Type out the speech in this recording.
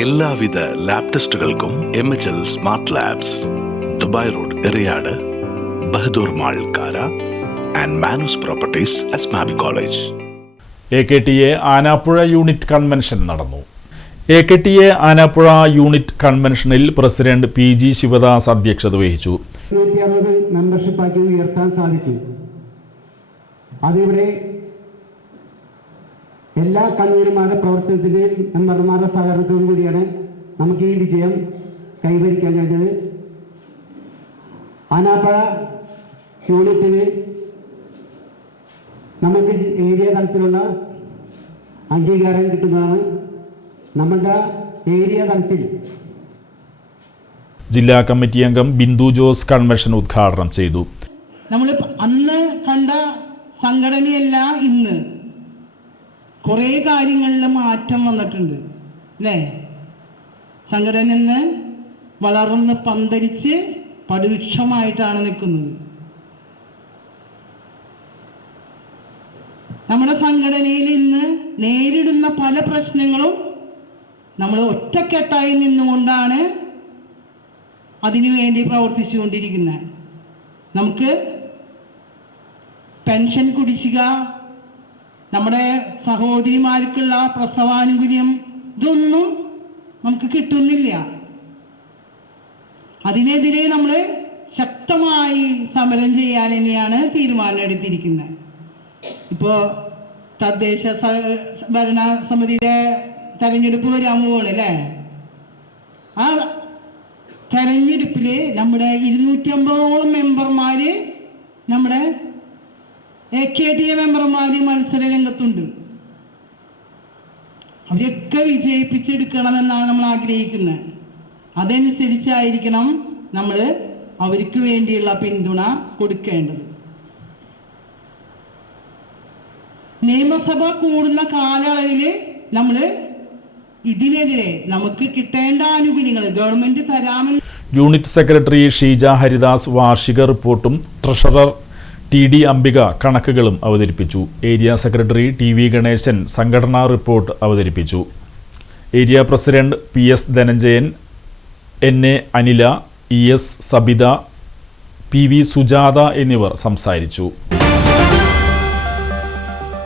എല്ലാവിധ lab ടെസ്റ്റുകൾക്കും M H L smart labs Dubai road Eriyad Bahadur mall Kara and Manoos properties Asmabi college A K T A Anappuzha unit convention നടന്നു. A K T A Anappuzha unit കൺവെൻഷനിൽ president P G Sivadas അധ്യക്ഷത വഹിച്ചു. മെമ്പർഷിപ്പാക്കി ഉയർത്താൻ സാധിച്ചു. അതിവിടെ എല്ലാ കൺവീനർമാരുടെ പ്രവർത്തനത്തിന്റെയും മെമ്പർമാരുടെ സഹകരണത്തോടു കൂടിയാണ് നമുക്ക് ഈ വിജയം കൈവരിക്കാൻ കഴിഞ്ഞത്. അനാഥ യൂണിറ്റിന് നമുക്ക് ഏരിയ തലത്തിലുള്ള അംഗീകാരം കിട്ടുന്നതാണ്. നമ്മളുടെ ഏരിയ തലത്തിൽ ജില്ലാ കമ്മിറ്റി അംഗം ബിന്ദു ജോസ് കൺവെൻഷൻ ഉദ്ഘാടനം ചെയ്തു. നമ്മൾ അന്ന് കണ്ട സംഘടനയല്ല ഇന്ന് കുറേ കാര്യങ്ങളിൽ മാറ്റം വന്നിട്ടുണ്ട് അല്ലേ? സംഘടന നിന്ന് വളർന്ന് പന്തരിച്ച് പടുവൃക്ഷമായിട്ടാണ് നിൽക്കുന്നത്. നമ്മുടെ സംഘടനയിൽ ഇന്ന് നേരിടുന്ന പല പ്രശ്നങ്ങളും നമ്മൾ ഒറ്റക്കെട്ടായി നിന്നുകൊണ്ടാണ് അതിനുവേണ്ടി പ്രവർത്തിച്ചുകൊണ്ടിരിക്കുന്നത്. നമുക്ക് പെൻഷൻ കുടിശ്ശിക നമ്മുടെ സഹോദരിമാർക്കുള്ള പ്രസവാനുകൂല്യം ഇതൊന്നും നമുക്ക് കിട്ടുന്നില്ല. അതിനെതിരെ നമ്മൾ ശക്തമായി സമരം ചെയ്യാൻ തന്നെയാണ് തീരുമാനം എടുത്തിരിക്കുന്നത്. ഇപ്പോൾ തദ്ദേശ ഭരണ സമിതിയുടെ തെരഞ്ഞെടുപ്പ് വരാൻ പോവാണ് അല്ലേ? ആ തെരഞ്ഞെടുപ്പിൽ നമ്മുടെ ഇരുന്നൂറ്റി അമ്പതോളം മെമ്പർമാർ നമ്മുടെ എ കെ ഡി എ മെമ്പർമാർ മത്സര രംഗത്തുണ്ട് അവരെയൊക്കെ വിജയിപ്പിച്ചെടുക്കണമെന്നാണ് നമ്മൾ ആഗ്രഹിക്കുന്നത്. അതനുസരിച്ചായിരിക്കണം നമ്മൾ അവർക്ക് വേണ്ടിയുള്ള പിന്തുണ കൊടുക്കേണ്ടത്. നിയമസഭ കൂടുന്ന കാലയളവിൽ നമ്മൾ ഇതിനെതിരെ നമുക്ക് കിട്ടേണ്ട ആനുകൂല്യങ്ങൾ ഗവൺമെന്റ് തരാമെന്ന് യൂണിറ്റ് സെക്രട്ടറി ഷീജ ഹരിദാസ് വാർഷിക റിപ്പോർട്ടും ട്രഷറർ ടി ഡി അംബിക കണക്കുകളും അവതരിപ്പിച്ചു. Area secretary T V Ganesan സംഘടനാ റിപ്പോർട്ട് അവതരിപ്പിച്ചു. Area president P S Dhananjayan N A Anila E S Sabitha P V Sujatha എന്നിവർ സംസാരിച്ചു.